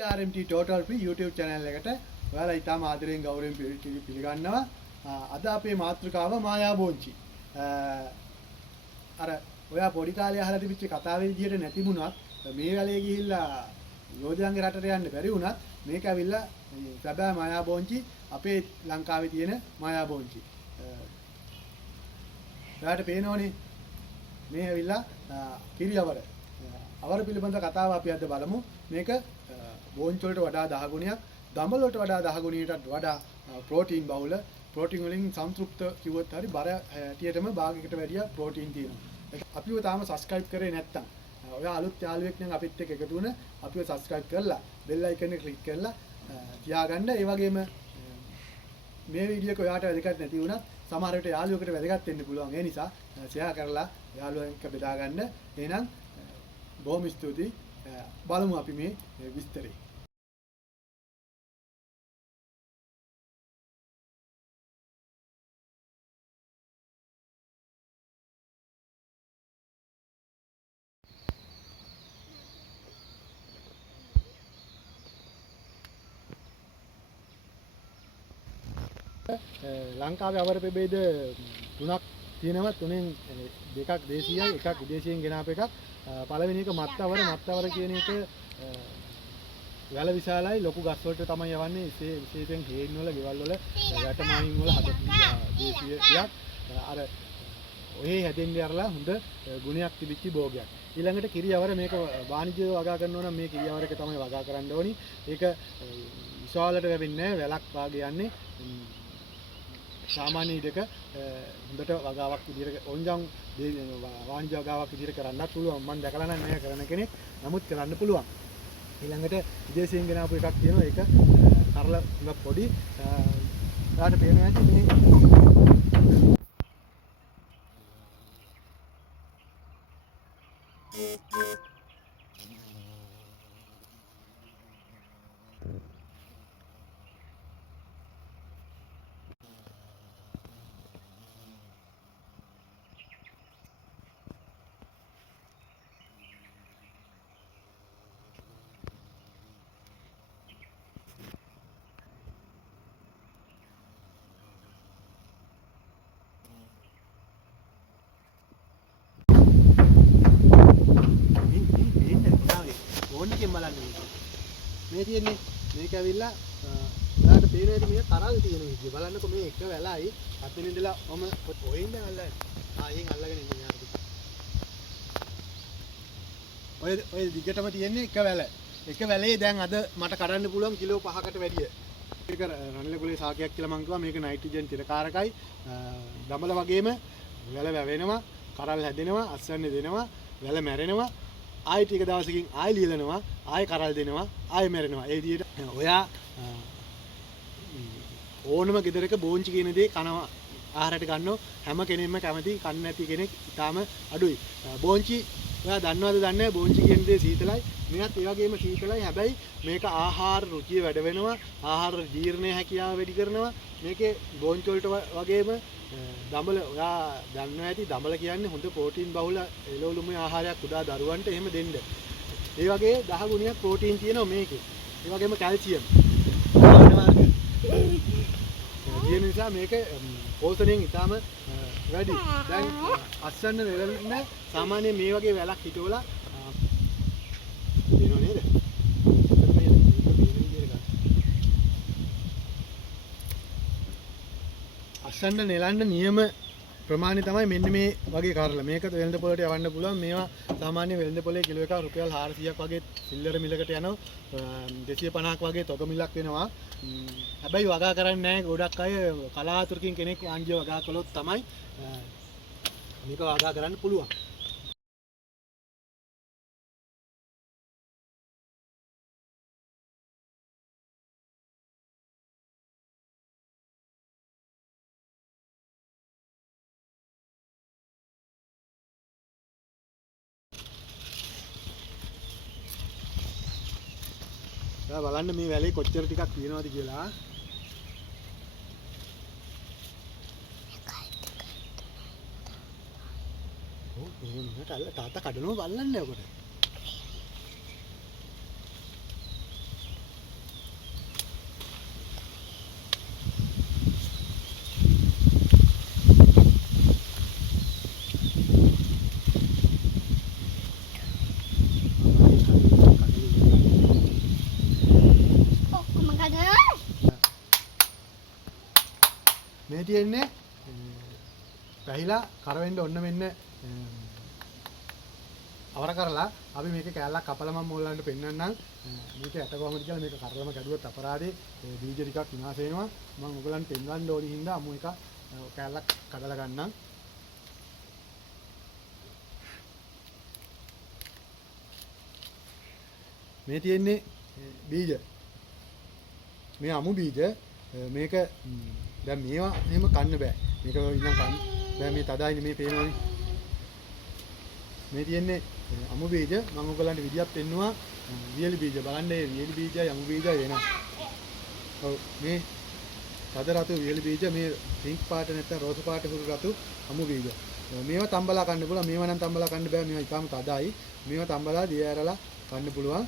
TRMT Total Free YouTube channel එකට ඔයාලා ඉතාම ආදරයෙන් ගෞරවයෙන් පිළිගන්නවා. අද අපේ මාතෘකාව මායා බෝංචි. අර ඔයා පොඩි කාලේ අහලා තිබිච්ච කතාවේ විදිහට නැතිුණත් මේ වෙලේ ගිහිල්ලා යෝධයන්ගේ රටට යන්න බැරි වුණත් මේක ඇවිල්ලා සැබෑ මායා බෝංචි අපේ ලංකාවේ තියෙන මායා බෝංචි. ඔයාලට පේනවනේ මේ ඇවිල්ලා කිරියවර. අවර පිළිබඳ කතාව අපි අද බලමු. මේක බෝංචි වලට වඩා 10 ගුණයක්, දඹල වලට වඩා 10 ගුණයකටත් වඩා ප්‍රෝටීන් බහුල, ප්‍රෝටීන් වලින් සම්තෘප්ත කිව්වොත් හරි බර හැටියටම භාගයකට වැඩිය ප්‍රෝටීන් තියෙනවා. අපිව තාම subscribe කරේ නැත්නම් ඔයා අලුත් යාළුවෙක් නම් අපිත් එක්ක එකතු වුණ අපිව subscribe කරලා bell icon එක click කරලා තියාගන්න. ඒ වගේම මේ වීඩියෝ එක ඔයාට වැදගත් නැති වුණත් සමහර විට යාළුවෙකුට වැදගත් වෙන්න පුළුවන්. ඒ නිසා share කරලා යාළුවෙන් එක්ක බෙදා ගන්න. එහෙනම් බොහොම ස්තුතියි. බලමු අපි මේ විස්තරේ. ලංකාවේ අවර ප්‍රභේද තුනක් තියෙනවා. තුනෙන් දෙකක් දේශීයයි, එකක් විදේශියෙන් ගෙනාපු එකක්. පළවෙනි එක මත්තවර කියන එක වැල විශාලයි, ලොකු ගස් වලට තමයි යවන්නේ. විශේෂයෙන් හේන් වල, ගෙවල් වල, වැටමායින් වල හද දේශීයක්. අර ඔහේ හැදෙන්න යරලා හොඳ ගුණයක් තිබිච්ච භෝගයක්. ඊළඟට කිරියවර, මේක වාණිජ්‍යව වගා කරනවා නම් මේ කිරියවර එක තමයි වගා කරන්න ඕනි. ඒක විශාලට වැවෙන්නේ නැහැ, වැලක් වාගේ යන්නේ. සාමාන්‍ය ඉඩක හොඳට වගාවක් විදිහට ඔන්ජම් වාණිජ්‍ය වගාවක් විදිහට කරන්නත් පුළුවන්. මම දැකලා නැහැ කරන කෙනෙක්. නමුත් කරන්න පුළුවන්. ඊළඟට විදේශයෙන් ගෙනාපු එකක් තියෙනවා. ඒක කරල හුඟක් පොඩි. ඔයාලට පේනවා ඇති මේ ඕනකින් බලන්න මේ තියෙන්නේ. මේක ඇවිල්ලා ඔයාලට පේනවා ඇති මේ තරල් තියෙන විදිය. බලන්නකො මේ එක වැලයි අතන ඉඳලා ඔම ඔයින්ද අල්ලන්නේ. ආයෙන් අල්ලගෙන ඉන්නේ යාළුවෝ. ඔය දිගටම තියෙන්නේ එක වැල. එක වැලේ දැන් අද මට කඩන්න පුළුවන් කිලෝ 5කට වැඩිය. මේක රණලගුලේ සාකයක් කියලා මං කිව්වා. මේක නයිට්‍රජන් තිරකාරකයි. දඹල වගේම වැල වැවෙනවා, කරල් හැදෙනවා, අස්වැන්න දෙනවා, වැල මැරෙනවා. ආයෙ ටික දවසකින් ආයෙ ලියලනවා, ආයෙ කරල් දෙනවා, ආයෙ මැරෙනවා. ඒ විදිහට ඔයා ඕනම ගෙදරක බෝංචි කියන දේ කනවා, ආහාරයට ගන්නව හැම කෙනෙක්ම කැමති. කන්න නැති කෙනෙක් ඉතාලම අඩුයි. බෝංචි ඔයා දන්නවද දන්නේ නැහැ. බෝංචි කියන දේ සීතලයි. මේකත් ඒ වගේම සීතලයි. හැබැයි මේක ආහාර රුචිය වැඩ වෙනවා, ආහාර ජීර්ණයේ හැකියාව වැඩි කරනවා. මේකේ බෝංචි වලට වගේම දඹල ඔයා දන්නවා ඇති. දඹල කියන්නේ හොඳ ප්‍රෝටීන් බහුල එළවලුමේ ආහාරයක් කුඩා දරුවන්ට එහෙම දෙන්න. ඒ වගේ 10 ගුණයක් ප්‍රෝටීන් තියෙනවා මේකේ. ඒ වගේම කැල්සියම්. තියෙන නිසා මේක පෝෂණයෙන් ඉතාම වැඩි. දැන් අස්වැන්න නෙලන්න සාමාන්‍ය මේ වගේ වැලක් හිටවලා දෙනව නේද? අස්වැන්න නෙලන්න නියම ප්‍රමාණය තමයි මෙන්න මේ වගේ කරලා. මේක වෙළඳ පොළට යවන්න පුළුවන්. මේවා සාමාන්‍ය වෙළඳ පොලේ කිලෝ එකක් රුපියල් 400ක් වගේ සිල්ලර මිලකට යනවා. 250ක් වගේ තොග මිලක් වෙනවා. හැබැයි වගා කරන්නේ නැහැ. ගොඩක් අය කලාතුරකින් කෙනෙක් වාණිජ්‍ය වගා කළොත් තමයි මේක වගා කරන්න පුළුවන්. බලන්න මේ වැලේ කොච්චර ටිකක් තියෙනවද කියලා. මේකට අල්ල තාත්තා කඩනවා බලන්නේ ඔකට. මේ තියෙන්නේ පැහිලා කර වෙන්න ඔන්න මෙන්න අවර කරලා අපි මේක කෑල්ලක් කපලා මම ඕගොල්ලන්ට පෙන්නන්නම්. මේක ඇට කොහමද කියලා මේක කරලම කැඩුවොත් අපරාධේ බීජ ටිකක් විනාශ වෙනවා. මම ඕගොල්ලන්ට පෙන්වන්න ඕනි හින්දා අමු එක කෑල්ලක් කඩලා ගන්නම්. මේ තියෙන්නේ බීජ. මේ අමු බීජ මේක දැන් මේවා එහෙම කන්න බෑ. මේක ඉන්නම් කන්න බෑ. මේ තදයිනේ මේ පේනවනේ. මේ තියෙන්නේ අමු බීජ. මම ඔයගලන්ට විදියක් පෙන්නුවා. වියලි බීජ බලන්න මේ වියලි බීජයි අමු බීජයි වෙනවා. ඔව් මේ තද රතු වියලි බීජ මේ පින්ක් පාට නැත්නම් රෝස පාට හුරු රතු අමු බීජ. මේවා තම්බලා කන්න පුළුවන්. මේවා නම් තම්බලා කන්න බෑ. මේවා ඊටාම තදයි. මේවා තම්බලා දිය ඇරලා කන්න පුළුවන්.